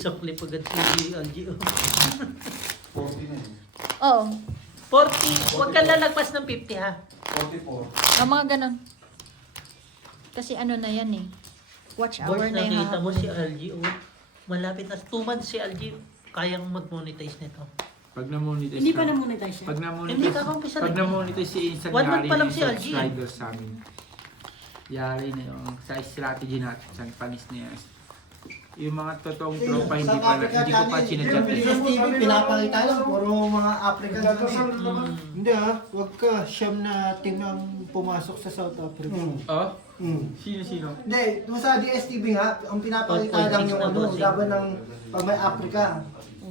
Sukli pagad si LGO. 40 na yun. Oo. 40, huwag kang lalagpas ng 50 ha. 44. Mga ganun. Kasi ano na yan eh. Watch hour Board, na yung nakita mo hahapon. si LGO. Malapit na 2 months si LGO. Kayang mag-monetize nito. Pag na-monetize Hindi pa na-monetize siya. Pag Hindi na-monetize, ka kumpisa pag na. na-monetize si Instant, 1 month pa lang yung si LG. subscribers sa amin. Yari na yung sa strategy natin, sa panis na yan. Yung mga totoong tropa, hindi ko pa sinadjust. Sa TV, pinapakita lang, puro mga African kami. Hindi wag ka. Siyam na team ang pumasok sa South Africa. Oh? Hmm. Sino? Hindi, yung sa DSTV nga, ang pinapakita lang yung ano, laban ng pag may Africa.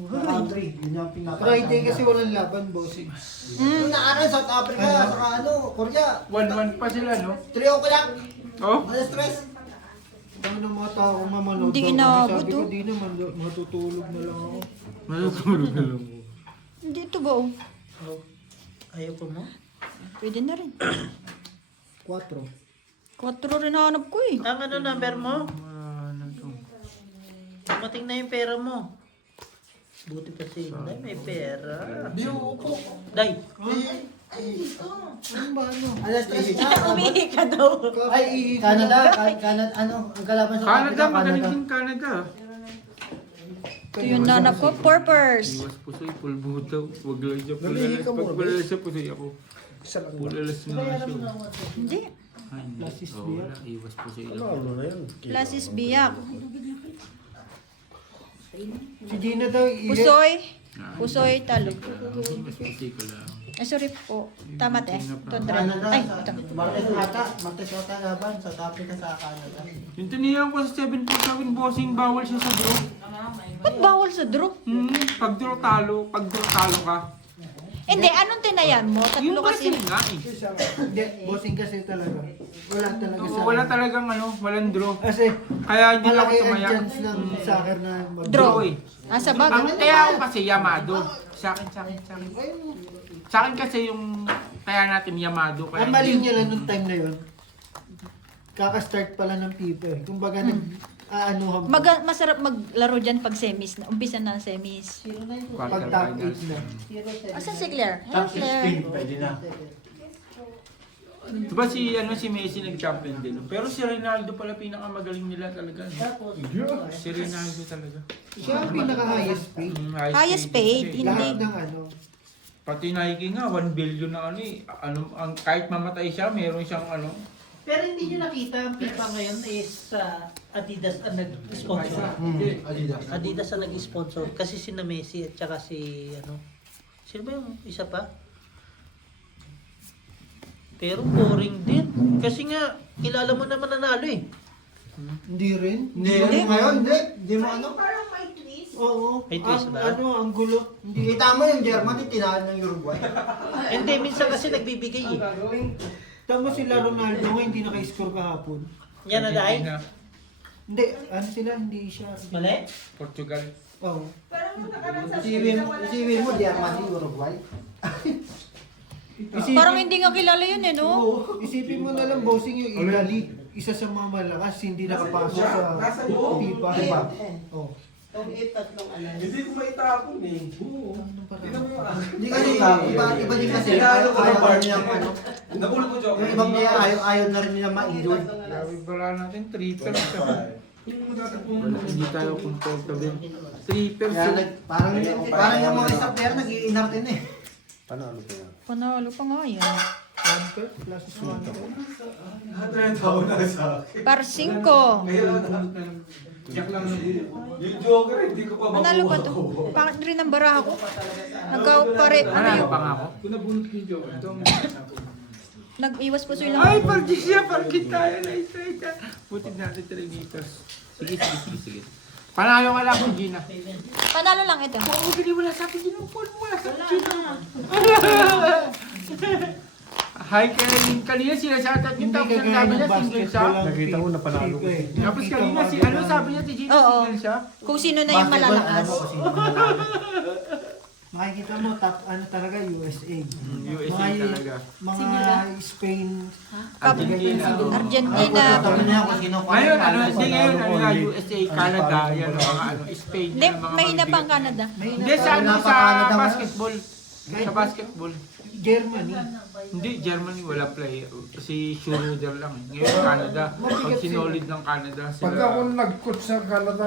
Country, yun yung pinapakita. Friday kasi walang laban, bossing. Yung nakaraan, South Africa, saka ano, Korea. 1-1 pa sila, no? 3 o'clock, Oh? alas 3. Ang ng mga tao mamanood. Hindi daw. inaabot, Sabi ko, oh. di naman, matutulog na lang ako. Matutulog na lang. Dito ba oh? Oh, ayaw ko mo? Pwede na rin. 4. 4 rin hanap ko eh. Ang ano number mo? Ano to? Dumating na yung pera mo. Buti pa si Inday, may pera. Di upo. Day, Ano ba ano? Alas 3 na. Umihi ka daw. Ay, Canada, Canada, ano, ang kalaban sa Canada, Africa, magaling Canada. din Canada. Ito yung nanap ko. Purpose. Iwas pusoy, pulbuto. Huwag lang siya Nalihi pulalas. ka mo, Pag pulalas siya pusoy ako. Isa lang. Pulalas na nga siya. Hindi. Ay, hindi. Lasis Oo, biyak. wala. Iwas pusoy lang. Lasis biyak. Si Gina daw, Pusoy. Pusoy talo. Iwas pusoy ko lang. Ay, sorry po. Tama te. Tondre. Canada, Ay, ito. Martes ata laban, South Africa sa Canada. Yung tiniyang ko sa 747 bossing, bawal siya sa draw. Ba't bawal sa draw? Pag draw talo ka. Hindi, anong tinayan mo? Yung Tatlo kasi. Brazil nga eh. hindi, bossing kasi talaga. Wala talaga sa... Wala talagang walang draw. Kasi, Kaya hindi lang ako malaki ang tumayak. chance ng soccer na mag- Draw. Eh. Sa Ang bagay. kaya ako kasi Yamado. Sa akin. Sa akin kasi yung kaya natin Yamado. Kaya Ang mali niya lang nung time na yun, kaka-start pala ng FIFA eh. Kumbaga nag-aanuhan pa. Masarap maglaro dyan pag semis. Umpisa na ang semis. Pag top 8 na. Asan si Claire? Hey, Claire. Pwede na. Diba si Messi nag-champion din. Pero si Ronaldo pala pinakamagaling nila talaga. Si Ronaldo talaga. Siya ang pinaka-highest paid. Highest paid, eh. hindi. Lahat ng ano. Pati Nike nga, 1 billion na kahit mamatay siya, meron siyang pero hindi nyo nakita ang FIFA ngayon is Adidas ang nag-sponsor. Adidas. Adidas ang nag-sponsor kasi si na Messi at saka si sino ba yung isa pa? Pero boring din. Kasi nga, kilala mo naman nanalo eh. Hindi rin. Hindi, ngayon, hindi mo ano. Oo. May twist ba? Ang gulo. Hindi kita mo yung Germany, tinahan ng Uruguay. Hindi, minsan kasi nagbibigay eh. Tama sila Ronaldo nga hindi naka-score kahapon. Yan na dahil. Hindi, ano sila, hindi siya. Mali? Portugal. Oo. Isipin mo, Germany, Uruguay. Parang hindi nga kilala yun eh, no? Oo. Isipin mo na lang, bossing yung Italy. Isa sa mga malakas, hindi nakapasok sa FIFA. Diba? Oo. Hindi ko maitapon eh. Oo. Hindi kasi iba din kasi. Ayaw niya ano. Nabulot mo, Joker. Yung ibang player, ayaw na rin nila mailod. Grabe pala natin, 3 pers siya. Hindi tayo comfortable. 3 pers. Kaya parang yung mga isang player nag-iinarte na eh. Panalo pa nga yan. One-third plus one. Lahat na yung tao na sa akin. Par 5. Jack lang. Yung Joker, hindi ko pa Manalo pa to. Pangit rin ang baraha ko. Nagkapare, ano Ano yung, pa nga ako? Kung nabunot ko yung Joker. nag-iwas po sila. Ay, parkit siya, parkit tayo na isa. Buti natin 3 meters. Sige. Panalo ka lang kung Gina. Panalo lang ito. Oo, bili wala sa akin, Gina. Wala sa akin, Gina. Hi, Karen. Kanina sila sa atat yung tapos ang sabi niya, single siya. Nakita ko na panalo ko. Tapos kanina sabi niya si Gina, Oo. single siya. Kung sino na yung malalakas. makikita mo top ano talaga USA. USA talaga. Mga Spain, Argentina. Argentina. Tama na yan kung sino pa. Ngayon, hindi ngayon, USA, Canada, yan ang mga Spain. Hindi, yan ang mga mahina mabigat. pa ang Canada. Hindi, sa Canada nga. basketball. Sa basketball. Germany. Hindi, Germany wala play. Si Schroeder lang. Ngayon, Canada. Pag sinolid ng Canada, sila... Pag ako nag-coach sa Canada,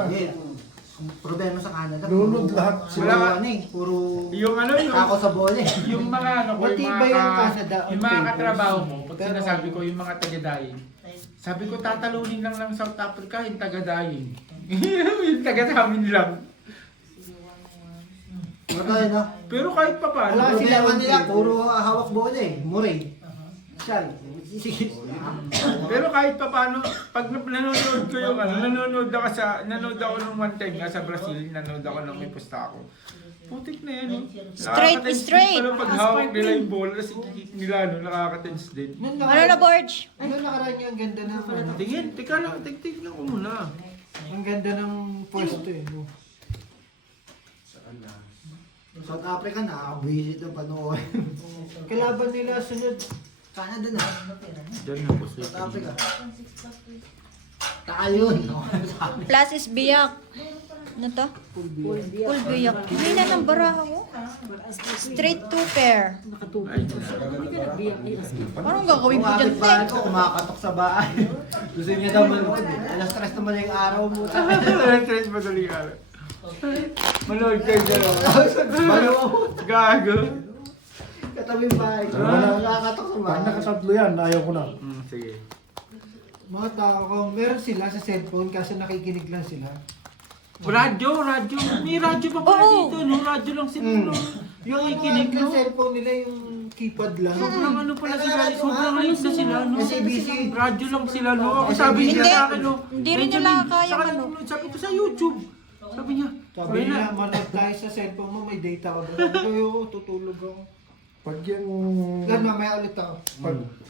Problema sa Canada. lunod lahat Puro Wala. ano eh, puro Yung ano, ako sa bola eh. yung mga ano ko, yung Matibay mga, ang Canada on yung mga paper. katrabaho mo, pag sinasabi ko yung mga taga-daing, sabi ko tatalunin lang ng South Africa yung taga-daing. Yung taga sa amin lang. Matay na. Pero kahit pa paano, Wala sila Problema on nila, paper. puro hawak bola eh. Murray. Siya. pero kahit pa paano, pag nanonood ko yung ano, nanonood ako nung one time nga sa Brazil, nanonood ako nung may pusta ako. Putik na yan, no? Straight, Nakaka-tense straight. din pala pag hawak nila yung bola, kasi kick nila, no? Nakaka-tense din. Nung Ano na, Borge? Nung nakaraan yung ang ganda ng ano, Tingin, teka lang, tignan ko muna. ang ganda ng pwesto eh. No? South Africa na, visit ng panoorin. Kalaban nila sunod. Canada na. Diyan na po South Africa. Tayo yun. Plus is biyak. Ano to? Full biyak. Hindi na ng baraha ko. Straight to pair. Anong gagawin ko dyan, Bakit Tek? ko kumakatok sa bahay. Gusto niya daw manood eh. Alas 3 naman yung araw mo. Stress madaling araw. Manood kayo dalawa. Gago. Katabi yung bahay. Nakakatok sa pag bahay. nakatatlo yan, ayaw ko na. Sige. Mga tao ko, meron sila sa cellphone kasi nakikinig lang sila. Radyo. May radyo pa pala Oo. dito, no? Radyo lang sila, no? Yung ikinig, Yung no? cellphone nila yung keypad lang. Sobrang ano pala sila, sobrang late na sila, no? SABC. Radyo lang sila, no? Ako sabi niya Hindi. sa akin, no? Hindi rin nila Benjamin, kaya sa akin, ano. sabi ko sa YouTube. Sabi niya, Sabi nila, manood tayo sa cellphone mo, may data ka doon. Sabi ko, "Yo, tutulog ako." Pag yung... Yan, mamaya ulit ako.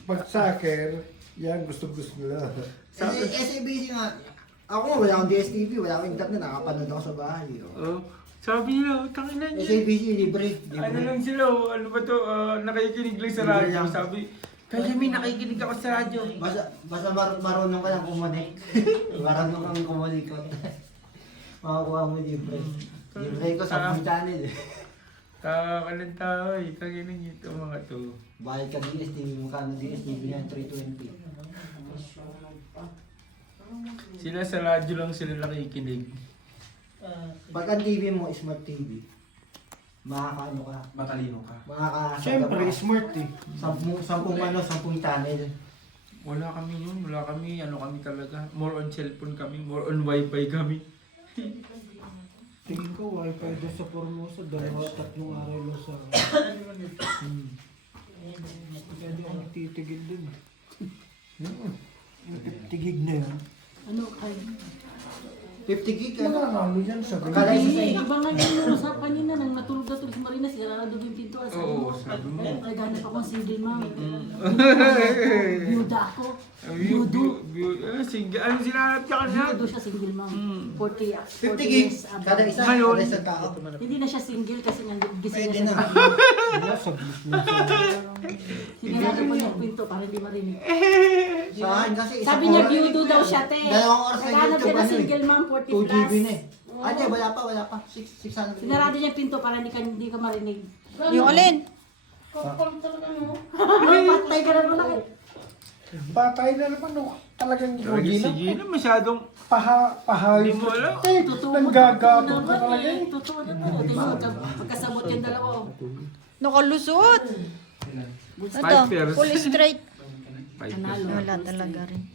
Pag soccer, yan gusto-gusto nila. SABC nga. Ako nga, wala akong DSTV, wala akong internet, nakapanood ako sa bahay. oh, sabi nila, tangina niya. SABC, libre. Ano lang sila, oh, ano ba to, nakikinig lang sa radyo. Sabi, kaya may nakikinig ako sa radyo. Basta marunong ka lang kumonek. Marunong kang kumulikot. Makakuha mo libre. Libre ko sa channel eh. Tawa ka ng tao eh, tangina niyo ito mga to. Bayad ka DSTV, mukha ng DSTV yan, 320. Sila sa radyo lang sila nakikinig. Pag ang TV mo, smart TV, makakaano ka, Matalino ka. Siyempre, smart eh. sampung channel. Wala kami yun, wala kami, ano kami talaga. More on cellphone kami, more on wifi kami. Tingin ko, wifi doon sa Formosa, 2-3 araw lang sa... Pwede ako nagtitigil dun. Yung 50 gig na yun. 50 gig Mga ano? ano yan sa Kala isa sa inyo. Abangan nyo sa kanina nang natulog na tulog si Marina, sira na doon yung pinto. Sabi Oo, mo, sabi mo. naghanap akong single mom. Byuda ako. Sige, ano sinahanap ka kanina? Byudo siya single mom. 40 50 years gigs, above. kada isa, Ngayon, kada isang tao. Hindi na siya single kasi gising Pwede na na. siya. Wala, sablis na siya. Sinirado ko niya yung pinto para hindi marinig. Sa akin kasi isang Sabi niya oras- byudo daw siya, te. Dalawang oras na Naghanap YouTube, siya na ano eh. single mom, 40 2 plus. GB na eh. Ah, di, wala pa. 600. Sinarado niya yung pinto para hindi ka marinig. Yung alin? Patay ka na mo lang eh. Batay na naman, no? Talagang Talaga hindi si na. Gina, masyadong, Pahayos. Hindi mo alam. Nanggagapon ka talaga eh. Totoo naman. Pagkasabot yung dalawa. Nakalusot. Ito, Pipers. full straight. Panalo. Wala talaga rin.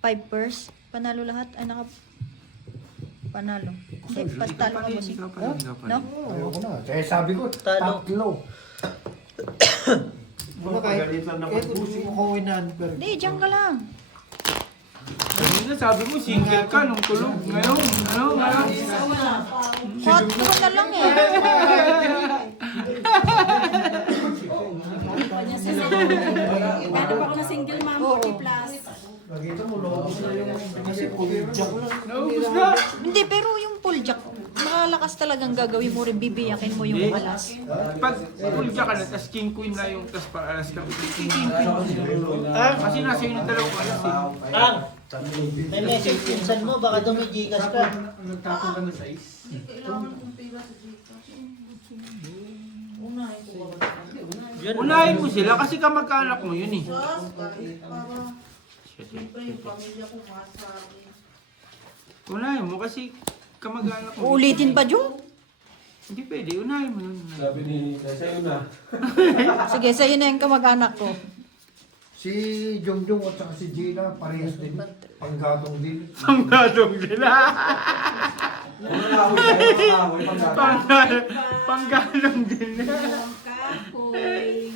5 pairs. Panalo lahat. Ay, panalo. Hindi, pastalo ka ba? No? Ayaw ko na. Kaya sabi ko, Talo. tatlo. Wala kahit gusto mo ko in-unfair. Hindi, diyan ka lang. Kanina sabi mo, single ka nung tulog. Ngayon, ngayon. Hot ko na lang eh. Naghanap ako na single mom, 40 plus. Kasi full jack lang. Naubos na. Hindi, pero yung full jack, mga malakas talagang gagawin mo rin, bibiyakin mo yung Hindi. alas. Pag pulga ka na, tas king queen na yung tas para alas ka. King queen. Kasi nasa yun yung dalawang alas eh. Ang, may message pinsan mo, baka daw may Gcash ka. Nagtapon ka ng size. Yun. Unahin mo sila kasi kamag-anak mo yun eh. Unahin mo kasi kamag-anak mo. Uulitin pa, Jung? Hindi pwede, unahin mo yun. Sabi ni, sa'yo na. Sige, sa'yo na yung kamag-anak ko. Si Jongjong at saka si Gina, parehas din. Panggatong din. Panggatong sila. Mangahoy tayo, mangahoy, panggatong. Panggatong din. Kahoy.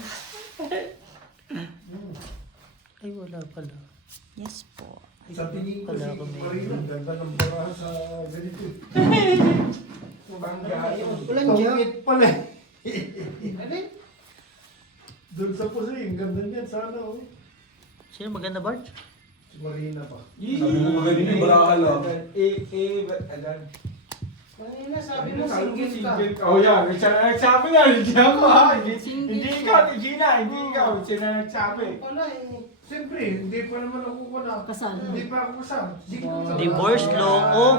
Ay, wala pala. Yes po. Sa tingin ko si Wala ako may- Marie, ang ganda ng baraha sa ganito. Panggatong. Walang jack. Tawid pala. Doon sa puso, ang ganda niyan sana. Oh. Sino maganda, Bart? Si Marina pa. Sabi mo magaling yung baraha lang. Sabi mo single ka. Oh yan, nagsabi na, hindi ako ha. Hindi ikaw, Gina, hindi ikaw. Sila nagsabi. Wala eh. Siyempre, hindi pa naman ako kuna. Kasal. Hindi pa ako kasama. Hindi ko kasama. Divorce law, oh.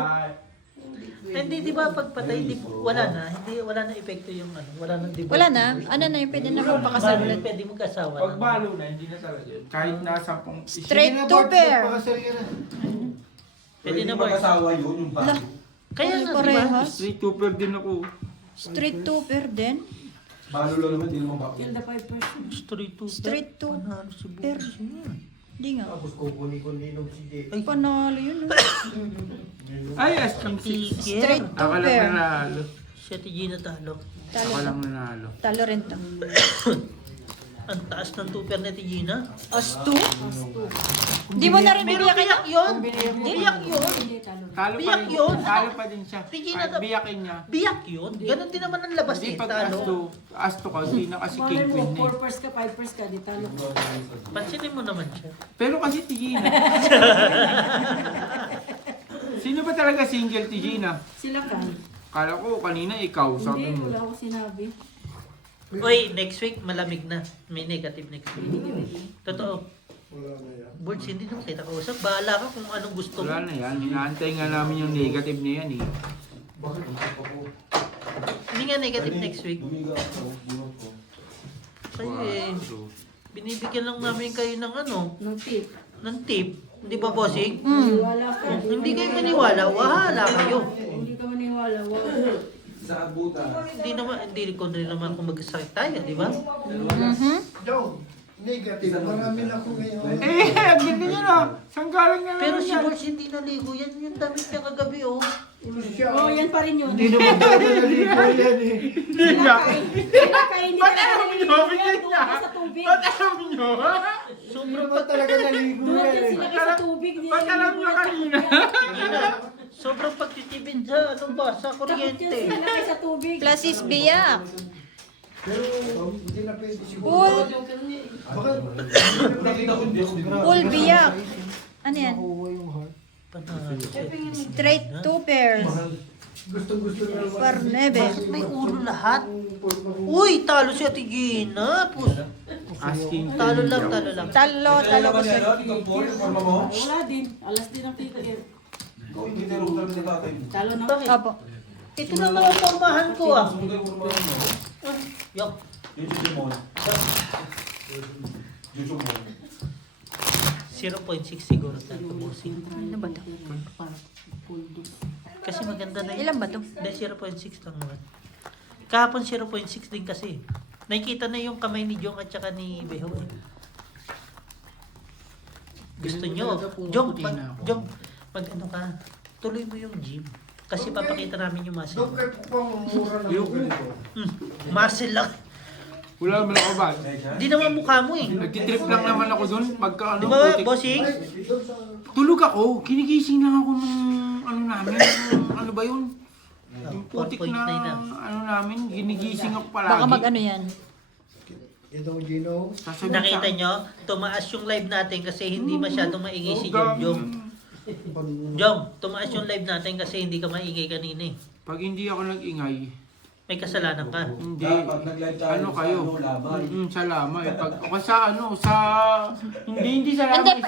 Hindi, di ba pagpatay, wala na. Hindi, wala na epekto yung ano. Wala na divorce. Wala na. Ano na yun? Pwede na magpakasal ulit. Pwede mo kasawa Pag na. balo na, hindi na talaga yun. Kahit nasa pong... Straight Sige na, to Bart, pair. magpakasal ka na. Pwede na, Bart. mag-asawa yun, yung bago. Kaya Ay, nga, di ba? parehas. Street trooper din ako. Street to pair din. Balo lang naman, di naman bako. Kill the 5%. Straight to Straight to Panalo si pair. Boss. Hmm. Hindi nga. Tapos kukunin-kunin ng si Jay. Ay, Panalo yun. Ay, as king six. Straight to Ako lang pair. nanalo. siya ti Gina talo. Talo. Ako lang nanalo. Talo rin to. Ang taas ng tuper na ti Gina. As 2? Di mo na rin Pero bibiyakin biyak yun. Biyak yun. Hindi, talo. Talo pa Biyak rin. yun. Talo pa din siya. Si Gina Kahit biyakin niya. Biyak yun. Ganon din naman ang labas Hindi eh. pag Talo. asto ka, hindi na kasi Malay king mo, queen na eh. 4% ka, 5% ka, di talo. Pansinin mo naman siya. Pero kasi si Gina. Sino ba talaga single ti Gina? Sila ka. Kala ko kanina ikaw, sabi Hindi, mo. wala akong sinabi. Uy, next week malamig na. May negative next week. Totoo. Wala na yan. Bulls, hindi naman kita kausap. Bahala ka kung anong gusto mo. Wala na yan. Hinaantay nga namin yung negative na yan eh. Bakit ako po? Hindi nga negative next week. Dumiga ako, bunot ko. Kasi binibigyan lang namin kayo ng ano, Nung tip. ng tip. Hindi ba, bossing? Wala ka. Hindi kayo maniwala, wahala kayo. Hindi ka maniwala. Wow. Sa buta. Hindi ko rin naman kung magkasakit tayo, di ba? Joe, negative. Marami na ako ngayon. Eh, ang ganda niya na. Saan galing na Pero naman si yan? Bulls hindi naligo yan. Yung damit niya kagabi, oh. Ulo siya. Oo, yan pa rin yun. Hindi naman talaga naligo yan eh. Hindi nga. Sila ka, hindi Ba't ka alam naliligo. nyo? Bigyan niya. Doon ka sa tubig. Ba't alam nyo? Hindi Sobrang naman talaga naligo Doon yan din eh. sila kayo sa tubig. Ba't alam nyo kanina? sobrang pagtitibid sa, ano ba, sa Takot yan kuryente. sila kayo sa tubig. Klasis biyak. Pero hindi na pwede siguro. Full, Baka Nakita ko hindi ako full biyak. Ano yan? nakuha yung heart. Panalo. Straight to pairs. Gustong-gusto na naman. Per nebe. May ulo lahat. Uy, talo si Ate Gina. Asking Talo lang, talo lang. Talo ko siya. siya. Ikaw po, yung forma mo. Wala din. Alas din ang tita. Ikaw, hindi na router ni tatay. Talo na. Bakit? Opo. Ito na lang ang formahan ko, ah. Sumunod yung forma mo. Yok. Yung Jujumon. Jujumon. 0.6 siguro tayo bossing. Ano ba to? Kasi maganda na yun. Ilan ba to? Hindi, 0.6 lang naman. Kahapon 0.6 din kasi. Nakikita na yung kamay ni Jong at saka ni Beho. Eh. Gusto nyo? Jong, pag ano ka, tuloy mo yung gym. Kasi papakita namin yung muscle. Doon kayo pang mura ng Yung- ganito. Muscle lang. Wala naman ako ba? Hindi naman mukha mo eh. Nagtitrip lang naman ako doon pagka ano. Di ba, putik. bossing? Ay, doon sa... Tulog ako. Kinigising lang ako nung ano namin. Nung, ano ba yun? Yung putik 4.9 na na. ano namin. Ginigising ako palagi. Baka mag-ano yan. Itong Gino. Sasabihin Nakita sa- nyo, tumaas yung live natin kasi hindi masyadong maingay si Oh, Jong Jong. Pan- Jong, tumaas yung live natin kasi hindi ka maingay kanina eh. Pag hindi ako nag-ingay, May kasalanan ka. hindi. Dapat nag-live tayo Ano sa kayo? laban. Sa lamay. Pag ako sa hindi sa lamay.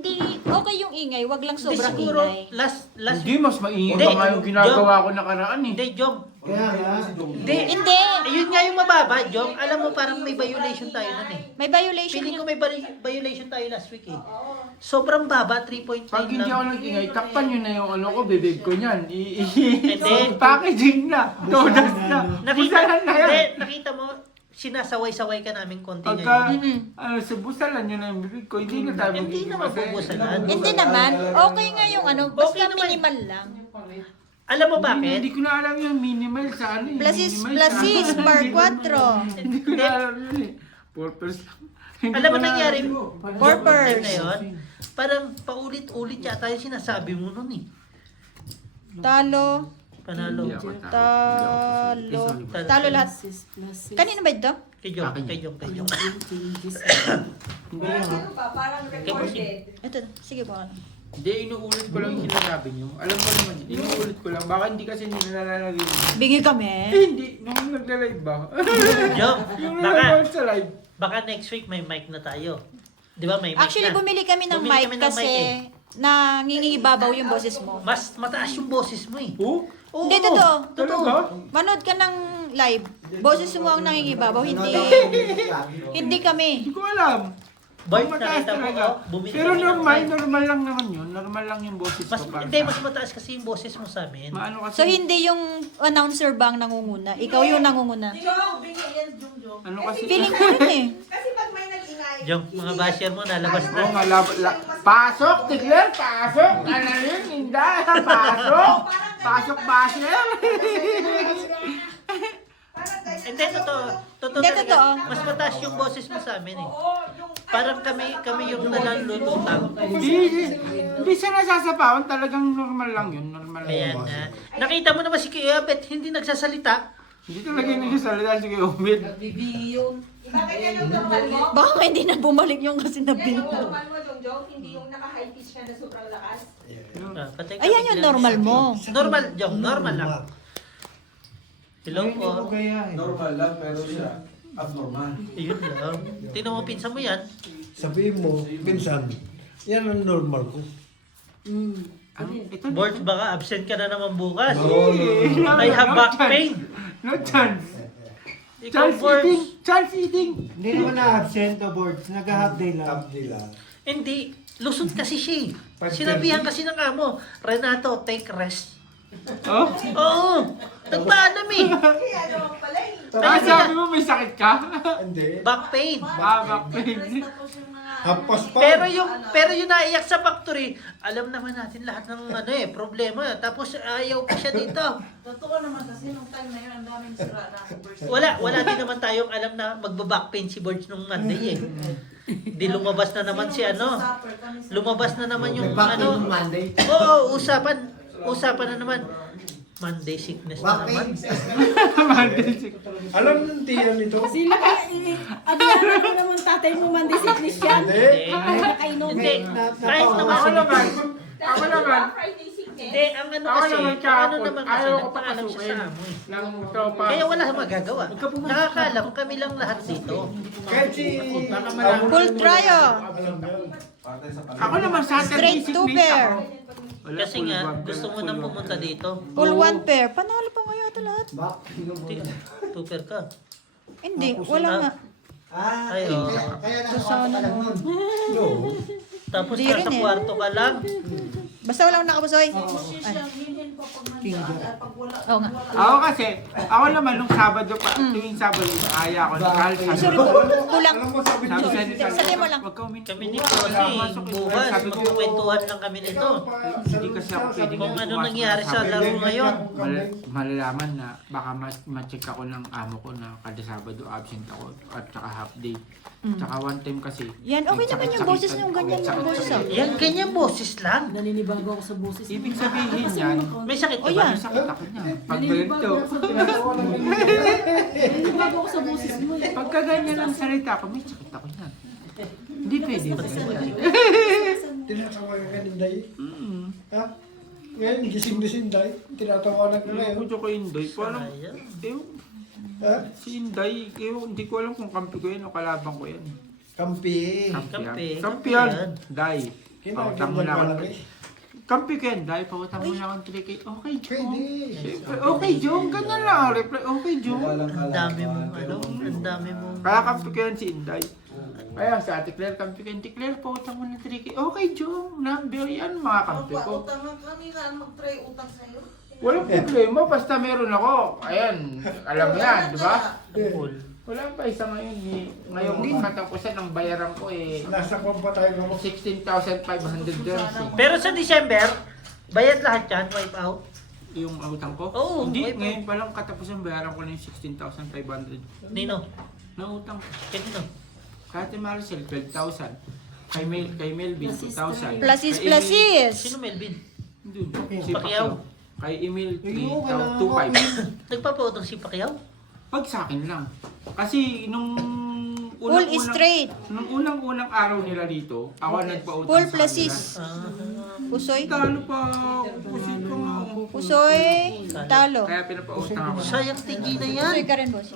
Hindi, okay yung ingay, wag lang Hindi sobrang siguro, ingay. last, Hindi, mas maingay Hindi, pa nga yung ginagawa ko nakaraan eh. Hindi, Jom. Kaya nga, Hindi. Hindi, Ayun nga yung mababa, Jom. Alam mo, parang may violation tayo nun eh. may violation Feeling ko yung... may violation tayo last week eh. Sobrang baba, 3.9 Pag hindi ako lang. nag-ingay, takpan nyo na yung ano ko, bibig ko niyan. Hindi. Packaging na. Todas na. Busalan na yan. Hindi, nakita mo, sinasaway-saway ka namin konti Pagka, ngayon. busalan nyo na yung bibig ko, hindi na tayo Hindi magiging naman masaya. pupusalan. Hindi naman, okay nga yung ano, basta Okay naman. minimal lang. Alam mo Hindi bakit? ko na alam yung minimal sa ano eh. Plasis, Minimal plasis, sa- par Hindi ko- 4. Hindi ko na alam yun eh. Purpose lang. Hindi Alam ko mo na nangyari? Purpose. Na yun, parang paulit-ulit yata yung sinasabi mo nun eh. Talo, Panalo. Hindi ako talo, Talo. talo lahat. Plus, plus, Kanino ba ito? Kay Jom, Akin kay Jom, kay Jom. Hindi ako. Kay Bossing. Ito, sige po. Hindi, inuulit ko lang yung sinasabi nyo. Alam ko naman yun. Inuulit ko lang. Baka hindi kasi nilalagay. Bingi kami. Hindi. Nung nagla-live ba? Jom, Yung baka, nanonood sa live. baka next week may mic na tayo. Di ba may mic Actually, na? bumili kami ng Bumili mic kami ng kasi mic eh. nangingibabaw yung boses mo. Mas mataas yung boses mo eh. Oh? Oo, Hindi, totoo. Talaga? Manood ka ng live. Boses mo ang nangingibabaw, hindi hindi kami. Hindi ko alam. Bart, Mataas nakita mo talaga. ko, bumili Pero kami ng mic. normal lang naman yun. Normal lang yung boses Mas, ko. para hindi, sa mas akin. mataas kasi yung boses mo sa amin. Maano kasi, So, hindi yung announcer ba ang nangunguna? Ikaw yung nangunguna. ano kasi, Feeling ko yun eh. Kasi pag may nag-ingay, Jom, mga basher mo, nalabas na. Oo nga, pasok, Tigler, pasok. Ano yun, Inday, pasok. Pasok, basher. parang guys, Hindi, totoo. Totoo Hindi, talaga. totoo. Mas mataas yung boses mo sa amin eh. oo, yung Parang kami yung nalalulutang. Hindi siya nasasapawan, talagang normal lang yun. Normal lang Ayan yung na. boses. Nakita mo naman si Kuya Bet, hindi nagsasalita. Hindi talaga yung nagsasalita si Omid. iba kaya yung normal mo. Baka nga hindi na bumalik yung kasi Yan nabing. yung normal mo, Jong, hindi yung naka-high pitch ka na sobrang lakas. Ah, patay ka, Ayan yung bigla. normal mo. Normal, Jom, normal lang. Hello Hindi ko po. gayahin. Normal lang, pero siya abnormal. Ayun lang. Tingnan mo, pinsan mo yan. sabihin mo, minsan, yan ang normal ko. Ito Board, baka absent ka na naman bukas. No, I have back pain. No chance. Ikaw, Chance Board. eating. Chance eating. Hindi naman na-absent o boards. Nag-half day lang. nila. Hindi. Lusot kasi siya eh. Sinabihan kasi ng amo, Renato, take rest. Oh? Oo. Nagpaalam eh. Kaya ano pala eh. Sabi mo may sakit ka? Hindi. Back pain. Back pain. Hapos pa. Pero yung naiyak sa factory, alam naman natin lahat ng problema. Tapos ayaw pa siya dito. Totoo naman kasi nung time na yun, ang daming sira na conversation. Wala din naman tayong alam na magba-back pain si Borge nung Monday eh. Di lumabas na naman si lumabas na naman yung Monday. Oo, usapan na naman. Monday sickness na naman. Alam ng tiyan nito? Sila kaya, adiyan ko naman tatay mo man sickness yan. Hindi. Ay, nakainom. Hindi. Kahit naman. Ako naman. Friday sickness. Hindi, ang ano Ako kasi, naman ang ano kahapon, naman kasi, ayaw ko nagpaalam siya papasukin sa amo eh. ng tropa. Kaya wala kang magagawa. Nakakaalam, kami lang lahat dito. Kahit si... Full trial. Ako naman Saturday Straight two pair. Wala, Kasi full nga, bag, gusto mo full nang bag. pumunta dito. Full one pair. Panalo pa nga yata lahat. Tuper ka. Hindi, wala nga. Ay, oo. Kaya Sana nakakapala nun. No. Tapos Di nasa rin eh. kwarto ka lang. Basta wala akong nakabusoy. Siya, hindi pa pag nandiyan, pag wala. Oo nga. Ako kasi, ako naman nung Sabado pa, tuwing Sabado, aya ako ni Carl. Sorry po, kulang. Alam mo, sabi Sabi niya, sa ni Carl, Sabihin mo lang. Wag ka umin. Kami ni Kasi, bukas, magkukwentuhan lang kami nito. Hindi kasi ako pwedeng Kung ano pumasok nangyari sa Sabado. laro ngayon. Malalaman na baka ma-check ako ng amo ko na kada Sabado absent ako at saka half day. Tsaka one time kasi. Yan, okay naman yung boses niyo, ganyan yung boses ah. Yan, ganyan boses lang. Naninibago ako sa boses. Ibig sabihin yan, May sakit ka Oh, ba? yan. may sakit ako niyan. Pag Naninibago ganito, ako sa Naninibago ako sa boses mo eh. pagka ganyan ang salita ko, may sakit ako niyan. Hindi pwede. tinatawagan ka ni Day. Ha? Ngayon, gising-gising dahil. Tinatawanan ko na Ewan ko yun. dyan kay Inday. Parang, Sayang. Ha? si Inday, hindi ko alam kung kampi ko yan o kalabang ko yan. Kampi. Kampi yan. Day. Pautang mo na ako. malaki. Kampi ko yan, Day. Pautang mo na akong 3K. Okay, Jong. Pwede. Siyempre, okay, Jong. Ganyan lang ang reply. Okay, Jong. Ang dami mong ano, ang dami mong... Kaya kampi ko yan si Inday. Kaya si Ate Claire, kampi ko yan. Ate Claire, pautang mo na 3K. Okay, Jong. Number yan, mga kampi ko. Utangan kanina, mag-try utang sa'yo. Walang problema, basta meron ako. Ayan, alam mo yan, di ba? Full. Wala pa isa ngayon. Ngayong katapusan ng bayaran ko Nasa kompa tayo mo. 16,500 dirhams eh. Pero sa December, bayad lahat yan, wipe out. Yung utang ko? Oo, Hindi, wipe out. ngayon pa lang katapusan bayaran ko na yung 16,500 Nino, na utang ko. kanino? Kati Maricel, 12,000. Kay Melvin, 2,000. Plasis, Kay plasis. Sino Melvin? Emil, si Pacquiao. Pacquiao. Kay Emil, Ayun, kailangan 2,500. Nagpapautang si Pacquiao? Pag sa akin lang. Kasi nung Full straight. Nung unang-unang araw nila dito, ako nagpautang Full sa plasis. kanila. Pusoy. Talo pa, pusit pa nga ako. Pusoy. Talo. Kaya pinapautang ako. Sayang tingin na yan. Pusoy ka rin, boss.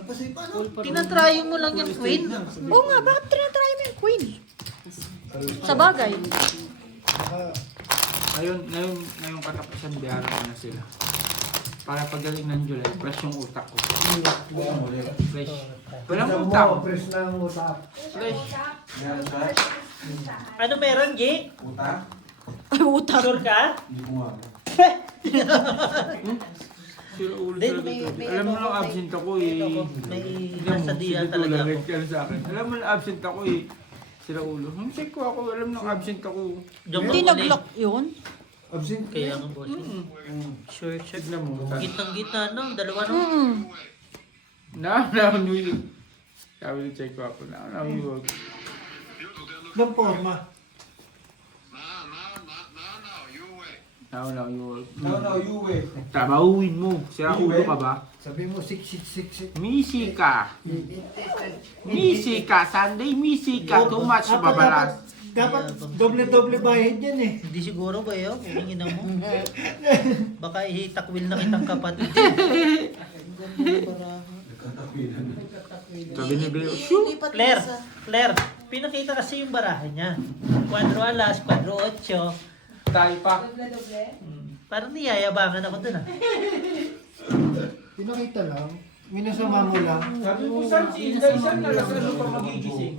Tinatrayo mo lang yung queen. Oo nga, bakit tinatry mo yung queen? Sa bagay. Ngayon katapusan, bayaran ko na sila. Para pagaling ng July, fresh yung utak ko. Fresh. Walang utang. Press na ang utak. Fresh. Ano meron, G? Uta? Ay, utang. Sure ka? Hindi ko nga. Sila ulo Then, talaga. may Alam mo ano lang ko, absent ako eh. May Alam mo, nasa diyan sige, talaga tulad ako. ka na sa akin. Alam mo lang absent ako eh. Sila ulo. Check ko ako. Alam mo absent ako. Diyan Hindi ba ulit? nag-lock yun. Absent. Kaya nga, boss. Sure. Tignan mo. Gitnang-gitna, no? Dalawa, no? New York. Sabi ni check ko ako. New York. Ng forma. New York. No, you wait. Tama, uwin mo. Sira ulo ka ba? Sabi mo 666. Misi ka. Misi ka. Sunday, misi ka. Too much babalas. Dapat doble-doble bayad yan eh. Hindi siguro ba yun? Hingin mo. Baka ihitakwil na kitang kapatid. Sabi ni Beo, shoot! Claire, pinakita kasi yung barahan niya. 4 alas, 4 8. Tayo pa. Parang niyayabangan ako dun, ah. Pinakita lang. Minasama mo lang. Sabi mo, saan si Inday? Saan nalasano pa magigising?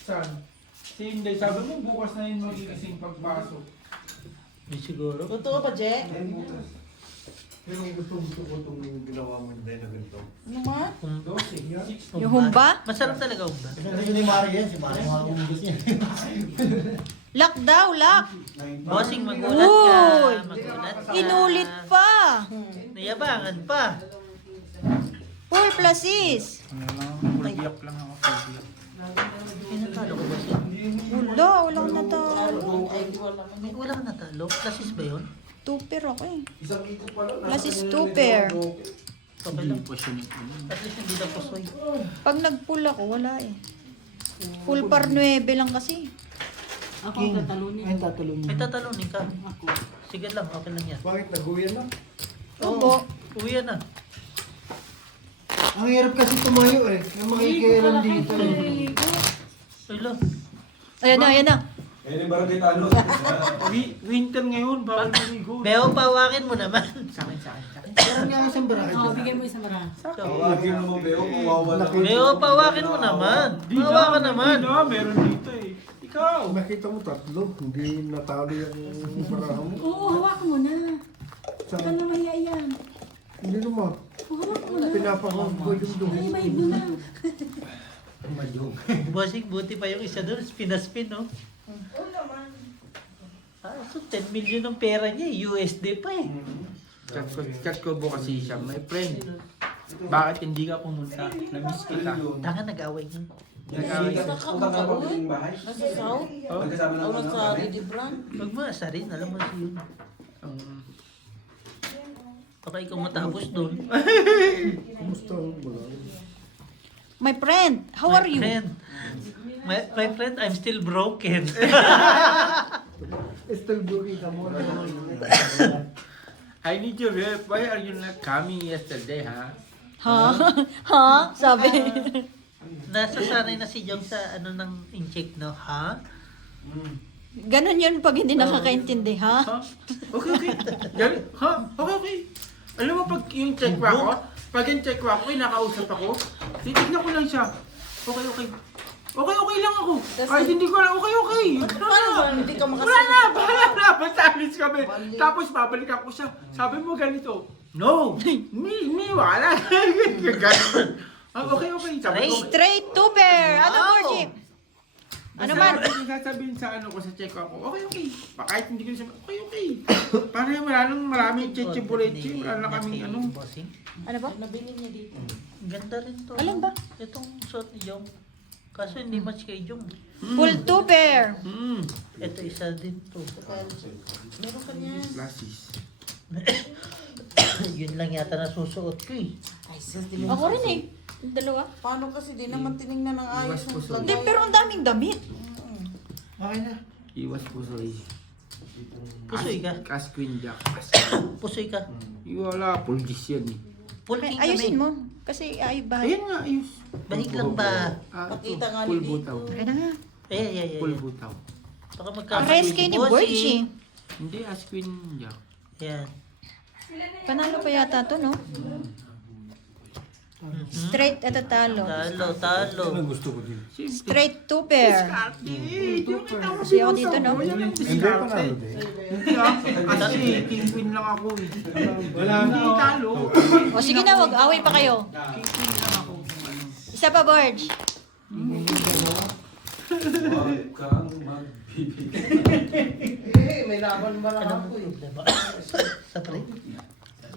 Saan? Si Inday, sabi mo, bukas na yun magigising pagpasok. Hindi siguro. Totoo ba, Je? Pero gusto ko itong ginawa mo din na ganito. Ano man? Yung humba? Masarap talaga humba. Kasi ni Mari yan, si Mari mga umugas niya. Lock daw, lock. Bossing, magulat ka. Uy! Magulat ka. Inulit pa. Niyabangan pa. Full plasis. Pulbiyak lang ako, pulbiyak. Pinatalo ko, bossing. Wala akong natalo. Wala kang natalo. Klasis ba yun? Two-pair ako eh. Isang ito pala. Plasis two-pair. Okay Hindi lang. pa siya nito. At least hindi na pusoy. Pag nag-pull ako, wala eh. Full par 9 lang kasi. Ako ang tatalunin. Ay, tatalunin. May tatalunin ka. Ako. Sige lang, okay lang yan. Bakit nag-uwian na? Opo. Uwi na. Ang hirap kasi tumayo eh. Yung makikialam dito eh. Uy lang. Ayan na, ayan na. Ayun yung barangay talo. Winter ngayon, bawal maligo. Beo, pawakin mo naman. Sa akin. Meron nga isang barahe Oo, dyan. bigay mo isang marang. Tawagin mo, Beo, mawawala. Beo, pawakin mo naman. Pawakan naman. Di na, meron dito eh. Ikaw. Nakita mo tatlo, hindi natalo yung baraha mo. Oo, hawak mo na. Huwag ka na maya yan. Hindi naman. Hawak mo na. Pinapakawag ko yung Ay, dugo. may mo na. Bossing, buti pa yung isa doon. Spin-a-spin, no? Oo naman. Ah, so 10 million ang pera niya. USD pa eh. Chat ko bukas siya, my friend. Bakit hindi ka pumunta? Na-miss kita. Tanga, nag-away niya. Nag-away ka. Utang ka ba yung bahay? Nasa South? Oh? Magkasama na Ako lang sa Ready Brand? Huwag mo asarin. Alam mo siya yun. Baka ikaw matapos doon. Kumusta ang baraha? My friend, how are you? My friend, I'm still broken. Still booking ka mo. I need your help. Why are you not coming yesterday, ha? Ha? Ha? Sabi. Nasasanay na si Jong sa ano ng in-check, no? Ha? Ganon yun pag hindi nakakaintindi, ha? Ha? Okay, okay. Yan? Ha? Okay, okay. Alam mo, pag yung check ko ako, pag yung check ko ako, nakausap ako, titignan ko lang siya. Okay, okay. Okay, okay lang ako. Kahit hindi ko alam, okay, okay. Paano ba? Hindi ka Wala na, bahala na. Basta alis kami. Tapos babalikan ko siya. Sabi mo ganito, no, me, wala. Ganun. Okay, okay. Sabi ko, Straight to bear. Ano, Borgie? Ano man? Basta sasabihin sa ano ko sa check ako, okay, okay. Kahit hindi ko sabihin, okay, okay. Para wala nang maraming cheche-buleche. Wala na kaming ano. Bossing. Ano ba? Nabili niya dito. Ganda rin to. Alin ba? Itong suot ni Jong. Kaso hindi match kay Jong. Full to bear. Ito isa din to. Meron ka niya. Glasses. Yun lang yata nasusuot ko eh. Ay, sis, di Ako rin eh. Yung dalawa. Paano kasi di naman tinignan ng ayos Iwas yung puso. Hindi, pero ang daming damit. Okay na. Iwas pusoy. Pusoy ka. As Queen Jack. Pusoy ka. Wala, pulgis yan eh. Pulking Ayusin kami. mo. Kasi ay bahay. Ayan nga, ayos. Bahig lang ba? Pakita nga Full ni dito. butaw. Ay na nga. Full butaw. Baka Ang magkakasya rescue ni Borgie. Hindi, as Queen Jack. Yan. Panalo pa yata to, no? Straight at talo. Talo. Gusto ko din. Straight to bear. Kasi ako dito, no? Hindi pa nalo din. Hindi kasi king queen lang ako eh. Wala Hindi talo. O sige na, wag away pa kayo. King queen lang ako. Isa pa, Borge. Huwag kang magbibigay. Eh, may laban ba lang Anong ako eh. problema? Sa pre?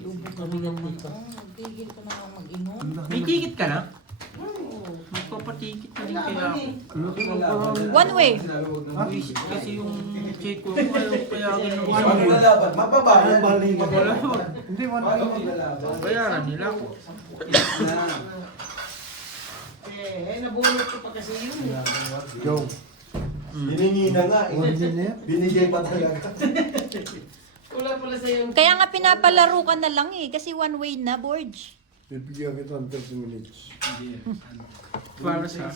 Yung kami dito. Tigil ka na mag-inom. May ticket ka na? Magpapatikit na rin kaya ako. One way. Visit kasi yung check ko. Ayaw payagan ng Ano isang lalaban? Mababayan. Wala yun. Hindi, one Paano nilalaban? Bayaran nila ako. Nabulot ko pa kasi yun. Joe, Hiningi na nga. origin na yan. Binigay pa talaga. Wala pala sa'yo. Kaya nga pinapalaro ka na lang eh. Kasi one way na, Borge. Bibigyan kita ng 30 minutes. Para sa...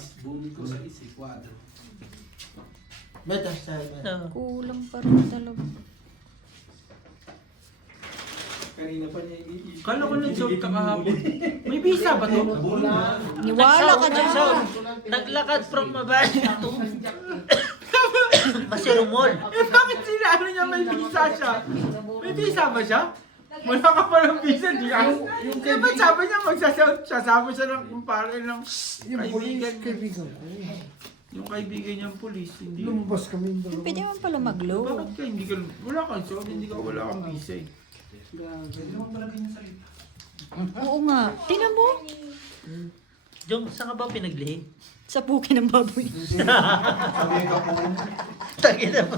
Better sa Kulang pa rin talaga. Kanina pa niya iisip. Kala ko nag-short ka kahapon. May visa ba to? Niwala ka dyan. Naglakad from Mabay to Masirumol. Eh bakit sila ano niya may visa siya? May visa ba siya? Wala ka pa ng visa, di ka? Eh ba't sabi niya magsasama siya ng kumpare ng Yung police, kaibigan niya? kaibigan ko. Yung kaibigan niyang polis, hindi. Lumabas kami yung dalawa. Pwede mo pala mag-low. Bakit ka hindi ka, wala kang short, hindi ka wala kang visa eh. Oo nga. Tingnan mo. Jong, saan ka ba pinaglihi? Sa puki ng baboy. Tagi na mo.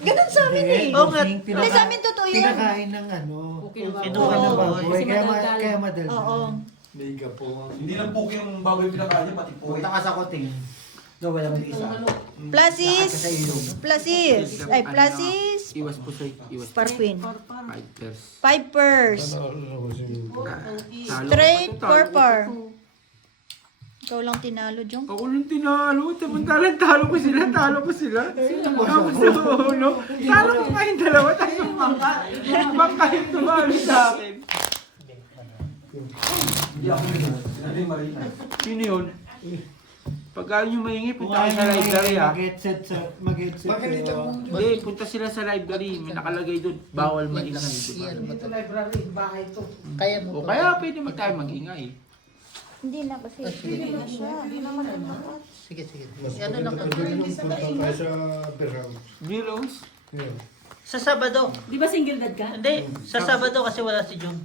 Ganun sa amin eh. Oo nga. Hindi sa amin totoo yun. Pinakain ng ano. Kinuha Oo. ng baboy. Boy, kaya madal. Oo. Mega po. Hindi lang po yung baboy pinakain niya, pati po. Punta ka sa kuting. No, walang visa. Pluses. Sa ilong. Pluses. Ay, pluses. Iwas po sa iwas. Parquin. Fighters. 5 purse. Talo Straight ka pa to, talo purpur. ka pa to. Ikaw lang tinalo, Jong. Ako nung tinalo, samantalang talo ko sila. Tapos no, no? Talo ko kayong dalawa, tapos yung bangka yung tumalo sa akin. Hindi ako yun. Sinabi Marina. Sino yun? Pag nyo mahingi, punta kayo sa library ha. Mag-headset kayo. Hindi, punta sila sa library. May nakalagay doon, bawal maingay. Dito library, bahay to. Kaya mo O kaya pwede mag tayo mag-ingay. Hindi na kasi. Hindi na siya. Hindi naman lahat. Sige. Ano lang ka? Punta tayo sa Berham. Zeros? Yeah. Sa Sabado. Di ba single dad ka? Hindi, sa Sabado kasi wala si Jong.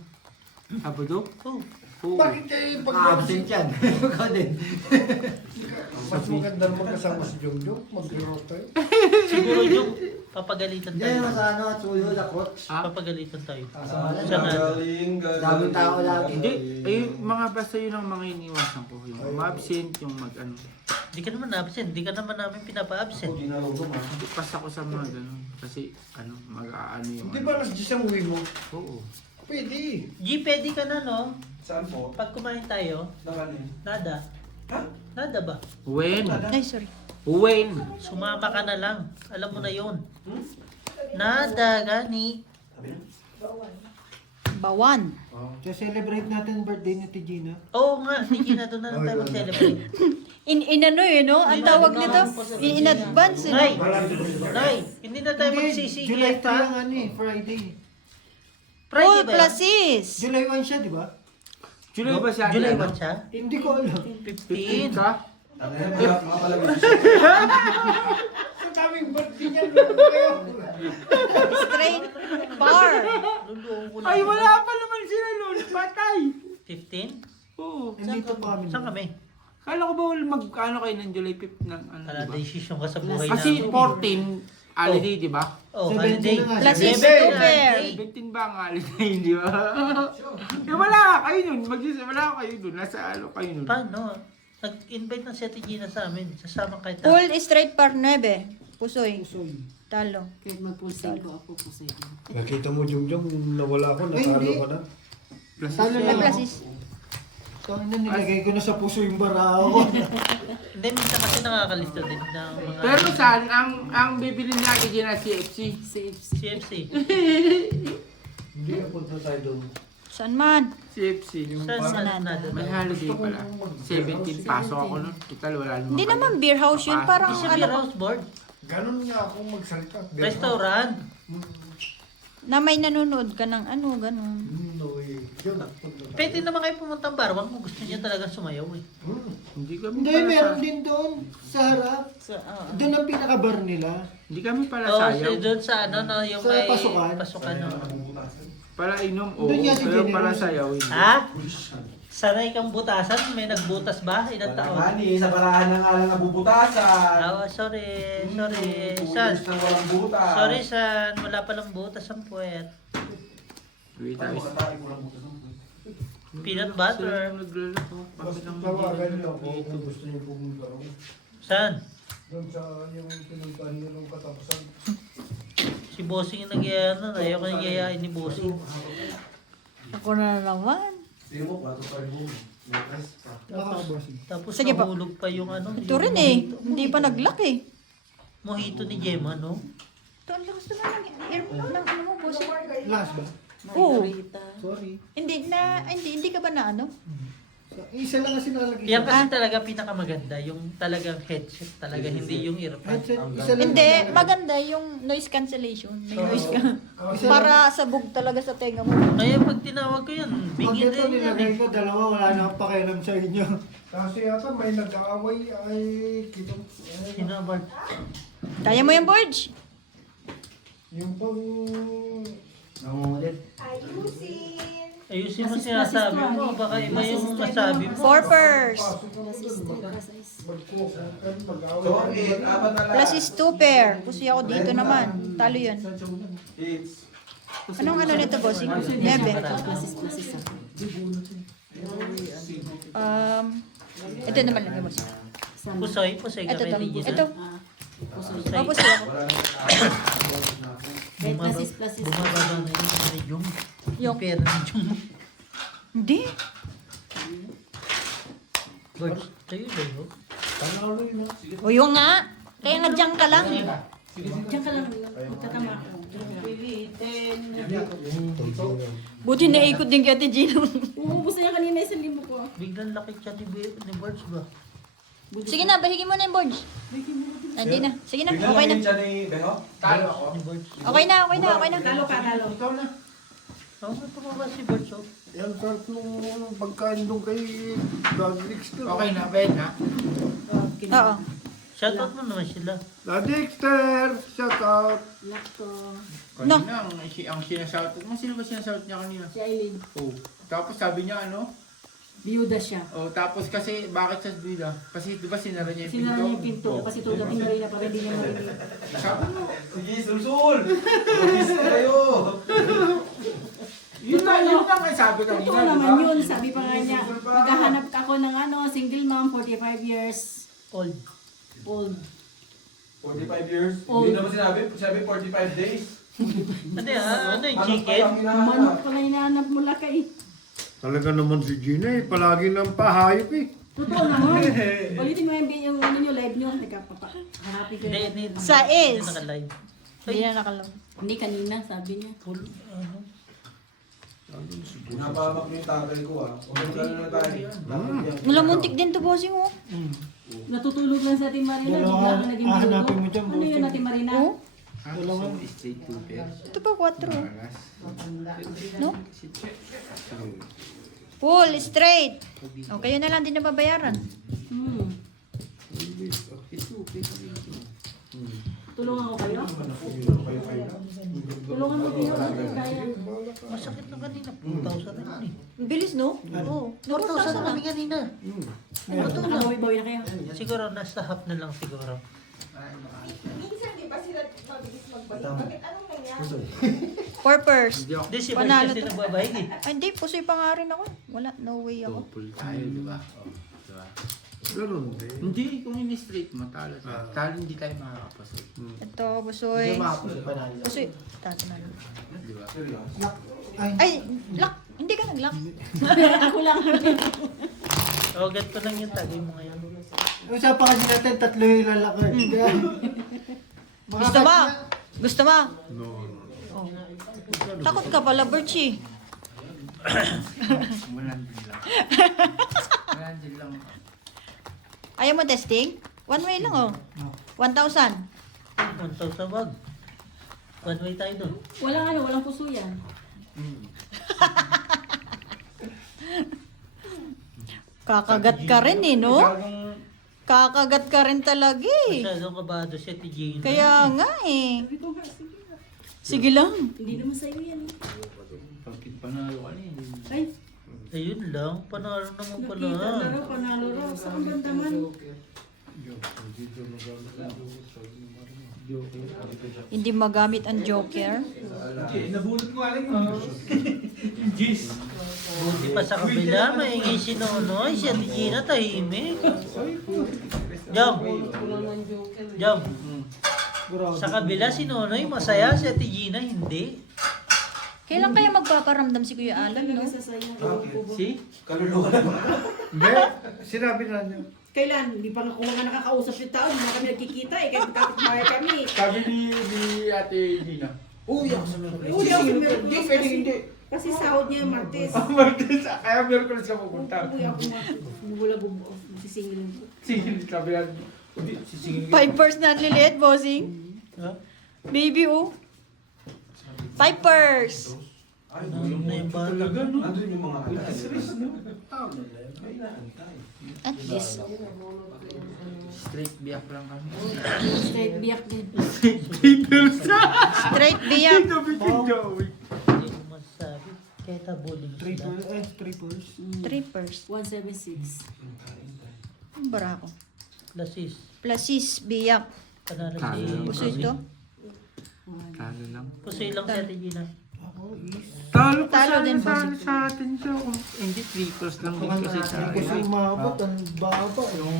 Sabado? Oh. Oo. Bakit kayo pag Absent yan. Ikaw din. mas maganda naman kasama si Jong Jong? Mag-rock tayo. Siguro Jong, Papagalitan Hindi tayo. naman sa ano, suyo, lakot. Papagalitan tayo. Kaso wala Sa na. nada. Daming tao lagi. Hindi, mga basta yun ang mga iniwasan ko. Yung ma-absent, yung mag-ano. Hindi ka naman absent. Hindi ka naman namin pinapa-absent. Hindi pas ako sa mga ganun. Kasi, mag-aano yung... Di ba nas ang uwi mo? Oo. Pwede. G, pwede ka na, no? Saan po? Pag kumain tayo, Nakanin. nada. Ha? Nada ba? When? Ay, sorry. When? Sumama ka na lang. Alam mo na yon. Nada, gani. Bawan. So celebrate natin birthday ni Gina. Oo nga, hindi na doon na lang tayo mag-celebrate. Ano no? Ang tawag nito? In advance, no? Nay, Nay, hindi na tayo July magsisigil 3 ang pa. Friday. Friday All ba yan? places. July 1 siya, di ba? July ba siya? July ano? 1 siya? Hindi ko alam. 15. Ka? Mga palagay. Ang daming birthday niya. Kayo. Straight bar. Luloko Ay, lang. wala pa naman sila nun. Patay. 15? Oo. Nandito pa kami. Saan kami? Kala ko ba mag-ano kayo ng July 5 ng ano, Kala diba? decision ka sa buhay Kasi namin. 14, holiday, di ba? Oh, 17 holiday. na nga. Places Seven. to pair. 17 ba ang holiday, di ba? Wala kayo nun. Wala kayo nun. Nasa ano kayo nun. Paano? Nag-invite ng si Ate Gina sa amin. Sasama kayo. All straight par 9. Pusoy. Pusoy. Talo. Kahit magpulsing ko, ako pusay ko. Nakita mo, Jungjong, nawala ko, Ay, hindi. natalo ka na. Talo Ay, lang. places. So, nilagay ko na sa puso yung bara ako. Hindi, minsan kasi nakakalista din ng mga Pero saan? Ang bibili natin dyan na CFC. CFC. Hindi na punta tayo doon. Saan man? CFC. Yung Saan nada? may holiday pala. 17 pasok ako nun. Total, wala naman. Hindi kayo. naman beer house yun. Parang Isa ano beer ko. house board. Ganon nga akong magsalita. Restaurant. Na may nanonood ka ng ano, ganun. No, yun. Punta tayo. Pwede naman kayo pumunta ng barwang kung gusto niya talaga sumayaw eh. Hindi kami Hindi, pala meron sa... din doon. Sa harap. Doon ang pinaka-bar nila. Hindi kami pala Oo, sayaw. doon sa ano, no, yung Sa may pasukan. pasukan no. Pala inom. Oo, Doon nga si pero Jenny pala Rose. sayaw. Hindi. Ha? Sanay kang butasan? May nagbutas ba? Ilang taon? Mani, sa barahan na nga lang nabubutasan. Ah, sorry. Sorry. San? Butas na walang butas. Sorry, San. Wala palang butas ang puwet. Wait, Ay, ayos. makatay ko lang butas ng butas. Peanut butter. Sila naglalako. Basta Kami lang tawagan hindi niyo ako dito. kung gusto niyo pumunta ron. San? Doon sa yung pinuntahan niyo nung katapusan. Si Bossing yung nag-iayaan nun. Ayaw ko nag-iayaan ni Bossing. Ako na naman. Sino mo, 4-5 mo. Next pa. Nakakabossing. Tapos Sige pa. nahulog pa yung ano. Ito yung rin eh. mojito. Hindi pa nag-lock eh. Mojito ni Gemma, no? Ito, ang lakas naman ng ano mo, boss. Last ba? Oo. Sorry. Hindi ka ba na ano? Isa lang kasi nakalagay. Yan sa- kasi talaga pinakamaganda. Yung talagang headset talaga, hindi yung earphone. Headset, isa lang Hindi, nakalagay. maganda yung noise cancellation. May noise ka. Para sabog talaga sa tenga mo. Kaya pag tinawag ko yan, Pag bingin ito din yan nilagay eh. ko, dalawa, wala na akong pakialam sa inyo. Kasi yata may nag-aaway ay kitang Sinabart. Kaya mo yung Borge? yung pang Nangungulit. Ayusin. Ayusin mo sinasabi mo, baka iba yung masabi mo. Four-pers. magkukukan, mag-aaway. So, 8, apat na lang. Plus is two pair. Pusi ako dito naman. Talo yun. It's Anong ano nito, bossing? Nebe. Ito naman lang, bossing. Pusoy, pusoy ka Ito to. pwede dyan. Ito. Pusoy. Oh, pusi ako. Bumababa na yung medium. Yung. Pera medium. Hindi. Birds, kayo ba yun? Panalo yun ha. O yung nga. Kaya nga dyan ka lang. Diyan ka lang, magtatama ako. Buti naikot din kay Ate Gino. Uubos na yan kanina 1,000 ko. Biglang laki siya ni Birds ba? Sige na, bahigin mo na yung Borge. Hindi na. Sige na, biglang okay na. namin siya ni Beho. Talo ako. Ni Birds. Okay na, okay na, okay na. Talo ka, talo. Ikaw na. Oo, tumaba si Birds oh. Yan sarap nung pagkain doon kay Daddy Dexter. Okay na, Ben na. Oo. Shoutout mo naman sila. Daddy Dexter! Shout out! Lakto. No. Kanina, ang sinashout mo. Sino ba sinashout niya kanina? Si Aileen. Oh. Tapos sabi niya ano? Biyuda siya. Oh, tapos kasi, bakit siya bida? Kasi di ba sinara niya yung pinto? Sinara niya yung pinto kasi tugating na rin na para hindi niya marinig. Sabi mo, Sige, sulsul! Mabis na kayo! yun na nga sabi kanina, Totoo di naman ba? yun. Sabi pa nga niya, maghahanap ako ng single mom, 45 years Old. old. 45 years? Oh. Hindi naman sinabi 45 days. Ano yan? Ano yung Manok chicken? pa lang hinahanap. Manok pala hinahanap mo lakay. Talaga naman si Gina eh, palagi ng pahayop eh. Totoo naman. Ulitin mo yung ano nyo, live nyo. Hanapin ko yun. Hindi, Sa hindi is. naka-live. Hindi na nakalam. Hindi kanina, sabi niya. Full, ano? Pinapahamak mo yung tatay ko ah. Umagal na tayo. Wala, muntik din to, bossing, oh. Natutulog lang sa Ate Marina. Dalawa, Bigla ka naging hahanapin mo buluto. dyan, Ano yun, bossing. Ate Marina? Oh, Dalawa. ito pa, 4. No? Full, straight. O, kayo na lang din nababayaran. Hmm. Tulungan ko kayo? Tulungan mo kayo. Kaya. Masakit na kanina. 4,000 na yun eh. Ang bilis, no? Oo. 4,000 na kami kanina. Bawi-bawi na kayo. Siguro nasa half na lang siguro. Minsan di ba sila mabilis magbalik? Bakit anong nangyari? Purpose. Hindi, si Boy Panalo kasi to. nagbabayad eh. Ay, hindi. Pusoy pa nga rin ako. Wala, no way ako. Tayo, di ba? Oh, di ba? Ganun din. Hindi, kung ini-straight mo, talo tayo. Talo hindi tayo makakapasok. Ito, Busoy. Hindi makapos pa na. Busoy. Tato na lang. Di ba? Ay, lock. Hindi ka nag-lock. Ako lang. O, ganito lang yung tagay mo ngayon. Usapan kasi natin, tatlo yung lalakad. Kaya, Gusto mo? Gusto mo? No. Oh. Takot ka pala, Birchie. 100 lang. 100 lang. Ayaw mo testing? One way lang, oh. 1,000. 1,000 wag. One way tayo doon. Walang puso yan. Kakagat ka rin eh, no? Masyadong Kakagat ka rin talaga eh. Masyadong kabado siya, Tijin. Kaya nga eh. Sabi ko nga, sige. Sige lang. Hindi naman sa'yo yan. pagkit panalo ka na eh. Ay, Ayun lang, panalo naman pala. nakita na raw, panalo raw. Saan banda man? Hindi magamit ang joker. Nabunot ko nga lang yung Jeez. Buti pa sa kabila, maingay si Nonoy, si Ate Gina, tahimik. Jam. Jam. Sa kabila si Nonoy, masaya, si Ate Gina, hindi. Kailan kaya magpaparamdam si Kuya Alan, no? Sasayang Si? kaluluwa lang. Hindi, sinabi na niya. Kailan? Hindi pa nga kung mga nakakausap yung tao, hindi na kami nagkikita eh. Kahit kapit-bahay kami. Sabi ni Ate Gina, Uwi ako sa mga. Uli ako sa Merkulis Hindi, pwede kasi- hindi. Kasi sahod niya Martes. Martes, kaya Merkulis ka pupunta. Uy, ako bubula sisingilin ko. Sige, sabi yan. Hindi, sisingin ko. 5 na liliit, bossing. Ha? Baby, oh. 5 Ay, Ano na yung bata? nandun yung mga alas. May naantay. At least. Straight biyak lang kami. Straight biyak din. Straight biyak. Hindi ko masasabi. Kahit abulin sila. trippers. 3 176. Ang bara ko. Lasis. Plasis, biyak. Panalo Talo. si... Puso ito. Talo lang. Pusoy lang si Ate Gina. Talo Talo din po si sa atin siya. Hindi, 3 cross lang din kasi tayo. Kasi umabot, ang baba. Yung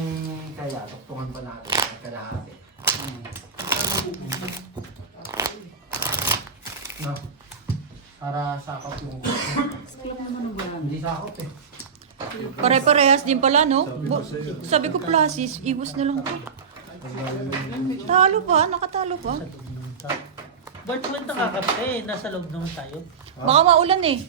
kaya, tuktungan pa natin. Kalahati. No? Para sakop yung... Sakit naman ang buwan. Hindi sakop eh. Pare-parehas din pala, no? Sabi ko plasis, iwas na lang ko. Talo pa, nakatalo pa. Bart, when nakakape, nasa loob naman tayo. Baka maulan eh.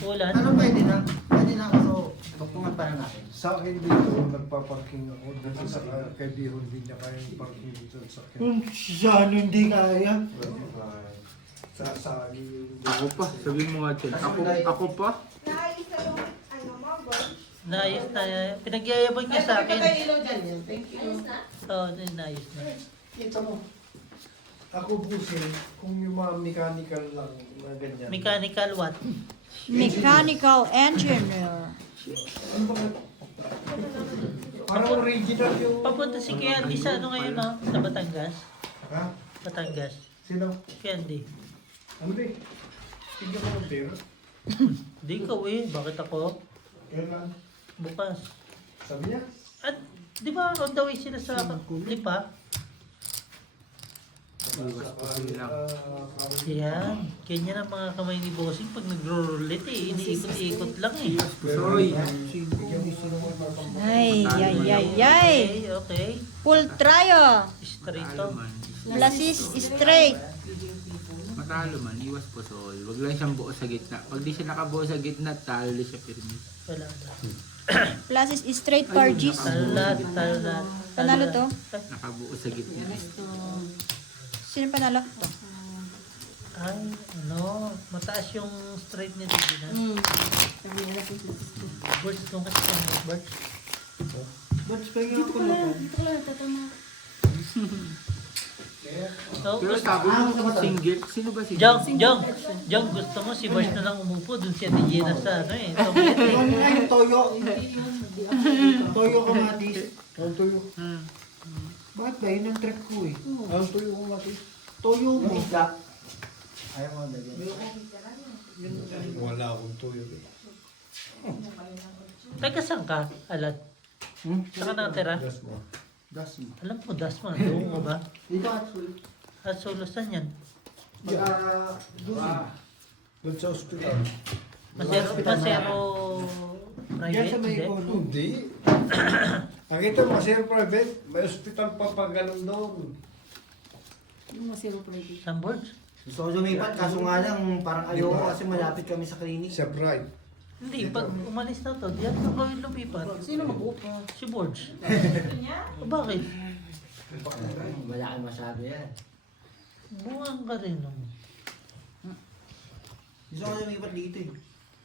Ulan. Ano pwede na? Pwede na kaso tuktungan pa na natin. Sa akin dito, nagpaparking ako. Dito sa kay Bihon, hindi niya kaya yung parking dito sa akin. Kung siya hindi kaya. Sa Ako pa, sabihin mo nga dyan. Ako pa? Naayos na yung ano mo, boy. Naayos na, pinagyayabang niya sa akin. Ayos na? Oo, naayos na. Kita mo. Ako busi, kung yung mga mechanical lang na ganyan. Mechanical what? Mechanical engineer. Parang original yung... Papunta si Candy sa ano ngayon, no? Sa Batangas. Ha? Batangas. Sino? Candy. Ano ba? Hindi ko ng pera. Di ikaw eh. Bakit ako? Kailan? Bukas. Sabi niya? At di ba on the way sila sa Lipa? Yan. Kanya ng mga kamay ni Bossing pag nagro-roulette eh. Iniikot-ikot lang eh. Sorry. Ay, ay, ay, ay. Okay, okay. Full tryo. Straight to. Blasis straight. Matalo man, iwas pusol. Wag lang siyang buo sa gitna. Pag di siya nakabuo sa gitna, talo siya pirmi. Wala na. Blasis straight pargis. Talo lahat, talo lahat. Panalo to? Nakabuo sa gitna. Sino panalo? To. Ay, ano, mataas yung straight ni Divina. Sabi nila po siya. Birds, doon kasi kami, birds. Ba't pahinga Dito ako ko na lang, dito ko lang tatama. So, Pero sabi mo single, sino ba si Jong, gusto mo si Birds na lang umupo, dun si Ate Gina sa ano eh. Topic eh. Yung ay, toyo. Hindi yun, hindi ako. Toyo kamatis. Ang tuyo. Bakit ba? Yun ang trip ko eh. Ang tuyo ko mati. Toyo mo. Ayaw mo lagyan. Wala akong tuyo. Taga saan ka, Alan? Saan ka nakatira? Gas mo. Das mo. Alam ko, Dasma, doon ka ba? Dito actually. At solo saan yan? Doon sa ospital. Masero Yan private, sa may hindi? kono. Hindi. Ang ito, masir private. May ospital pa pag ganun doon. Yung masiro private. Saan Birds? Gusto ko lumipat, kaso nga lang parang ayoko kasi malapit kami sa clinic. Sa Pride. Hindi, pag umalis na to, diyan na kayo lumipat. Sino mag-upa? Si Birds. O bakit? Wala kang masabi yan. Buwang ka rin. No? Gusto ko lumipat dito eh.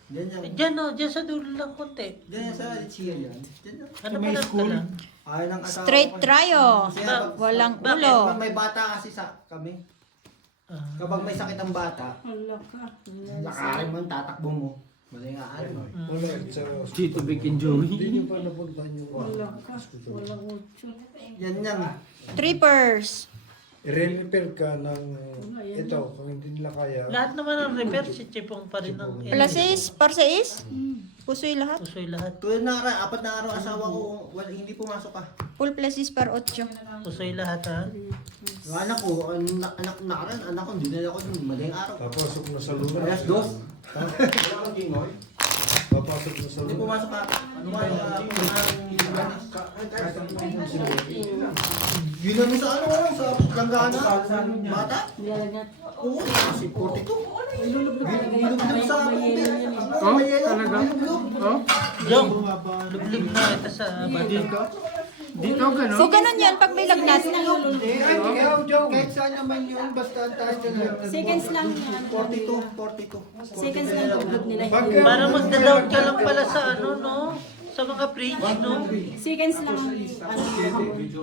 Diyan yan. Diyan no, diyan sa dulo lang konti. Diyan yan sa Litsia yan. Diyan yan. Ano may ba school? lang? Ayaw ng asawa Straight ko. tryo. Kaya pag- Walang Bakit? ulo. Pag may bata kasi sa kami, Ah, kapag may sakit ang bata, Hala ka. lakarin mo, tatakbo mo. Malingaan mo. Wala sa Chito Vic and Joey? Hindi niyo pa napuntahan yung Wala ka. Walang utso. Yan yan. Trippers. I-repair ka ng ito, kung hindi nila kaya. lahat naman ng repair, si Chipong pa rin ang Blasis, parseis. Pusoy lahat. Pusoy lahat. Tulad na apat na araw asawa ko, wala, hindi pumasok ka. Full plasis par 8. Pusoy lahat ha. Yung anak ko, anak ko, hindi na ako dun, madaling araw. Papasok na sa lugar. Alas 2. Papasok na sa Hindi lugar. pumasok ka. Ano ba yun namin sa ano, sa langgana, bata. Nilalagnat. Oo, kasi 42. Ilulublob talaga yun. Ilublob sa May tubig. yelo yan. Ano, may yelo, talaga? ilublob. Oh? Jong, lublib na kita sa bata. Dito gano'n? So, ganun yan pag may lagnat. Kahit saan naman yun, basta ang taas na lang. Seconds lang na ano. 42. Seconds lang lublob nila. Parang magda-down ka lang pala sa ano, no? Sa mga fridge, no? Seconds lang ang ano.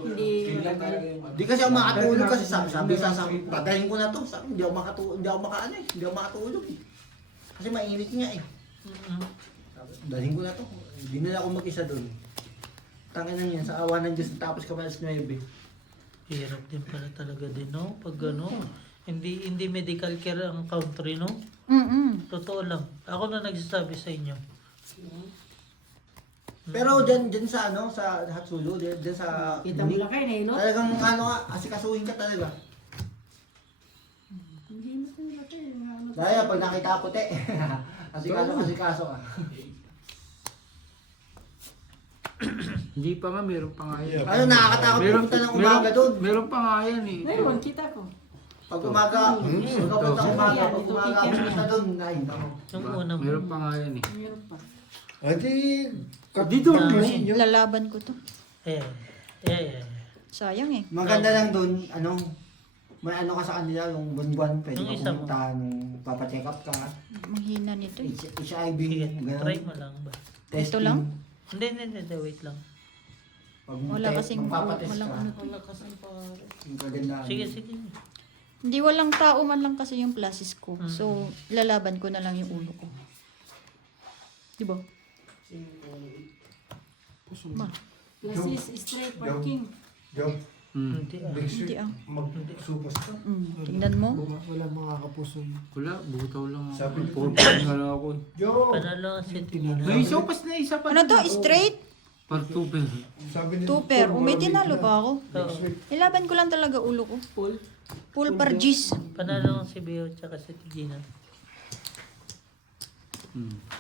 Hindi lagal. Di kasi ako makatulog kasi sabi patayin ko na to. Sabi, hindi ako makatulog, hindi ako makatulog eh. Kasi mainit nga eh. Dalhin ko na to. Hindi na ako mag-isa doon. Tangin na yan, sa awa ng Diyos, tapos ka pa alas 9. Hirap din pala talaga din, no? Pag ano, hindi medical care ang country, no? Totoo lang. Ako na nagsasabi sa inyo. Pero dyan sa ano, sa Hatsulo, dyan sa Kita mo lang kayo na yun, no? talagang ano ka, asikasuhin ka talaga. Hindi mo talaga kayo. Dahil pag nakita ko, te, asikaso ka. Hindi pa nga, meron pa nga yan. Ano, nakakatakot pumunta ng umaga doon. Meron pa nga yan eh. Ngayon, kita ko. Pag umaga, pagkapunta umaga, pag umaga ako pumunta doon, ay, nako. Yung una mo. Meron pa nga yan eh. Meron pa. Adi, Dito Lalaban ko to. Eh. Sayang eh. Maganda lang doon, ano, may ano ka sa kanila, yung buwan-buwan, pwede Yung ka isa mo. pumunta, nung papacheck up ka, Manghina nito eh. HIV, Sige, ganun, try mo lang ba? testing. lang? Hindi, wait lang. Pag Wala kasing magpapatest walang ka, ano. Wala kasing pare. yung kagandahan. Sige. Hindi walang tao man lang kasi yung plasis ko. So, lalaban ko na lang yung ulo ko. Diba? Ma, Plus is straight parking. Job, Hindi ah. next hindi week, ah. magsupas ka. Tingnan mo. Wala makakapuson. Wala, butaw lang ako. Sabi niya- Purple nga lang ako. Job! Panalo ang si Tigina. May sopas na isa pa. Ano to? Straight? Par 2 per. Sabi ni Tuper. Dr. May tinalo pa ako. Next week. Ilaban ko lang talaga ulo ko. Full. Full pargis. Panalo ang si Beo tsaka si Tigina.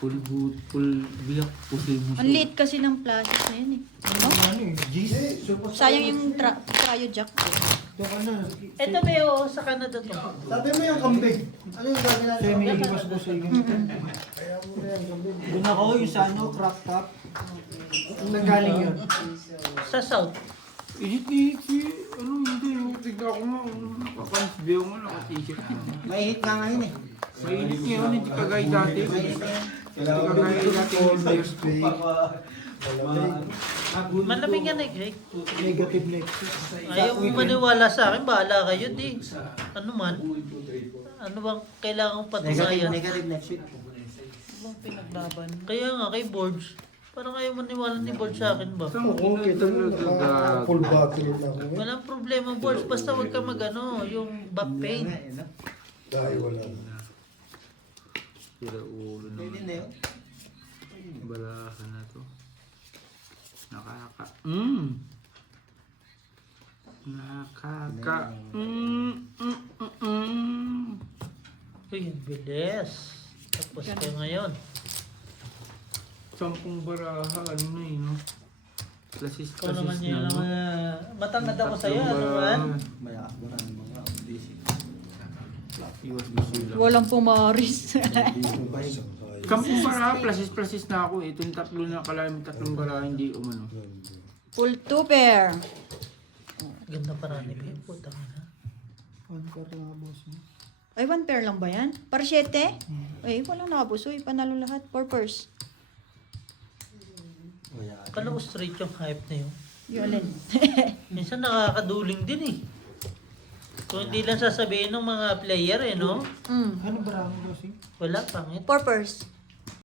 Full boot, full biyak, pusil mo Ang liit kasi ng plastic na yan eh. Ano? Ano eh, G's? Sayang yung cryo jack. Doon ka na. Ito Beo, sa Canada to. Sabi mo yung kambing. Ano yung gagawin natin? Kaya may iwas ko sa iyo. Doon ako yung sa ano, crop top. Ang nanggaling yun. Sa South. Init si, ano, hindi, tignan ko nga, nakapansbiyo mo, naka-t-shirt. Mainit nga ngayon eh. Mainit ngayon, hindi kagay dati. Hindi kagay dati yung beers. Malamig yan eh, Greg. Negative next. Ayaw mo maniwala sa akin, bahala kayo di. Ano man? Ano bang kailangan kong patunayan? Negative next week. Ano bang pinaglaban? Kaya nga kay Borge. Parang ayaw maniwala ni Borge sa akin ba? Oo, kita mo, full bottle na ako. Walang problema Borge, basta wag ka magano, yung back pain. Dahil wala na. Sira ulo Pwede naman. na yun. Balakan na to. Nakaka... Uy, ang bilis. Tapos kayo ngayon. 10 baraha, ano na yun, no? Klasis, Ikaw naman klasis yun na, no? naman. Matangad ako sa'yo, ano man? Maya, wala ng mga busy. Iwas bisila. Walang pumaris. 10 baraha, klasis na ako. Ito yung tatlo na kalahin, 3 baraha, hindi umano. Full tuper. Ganda para ni Beo, putang ina. One pair lang boss. Ay, 1 pair lang ba yan? Para 7? Ay, walang nakabusoy. Panalo lahat. 4 pairs. Kala ko straight yung hype na yun. Yung alin? Minsan nakakaduling din eh. Kung hindi lang sasabihin ng mga player eh, no? Mm. Ano ba ang bossing? Wala, pangit. 4 pairs.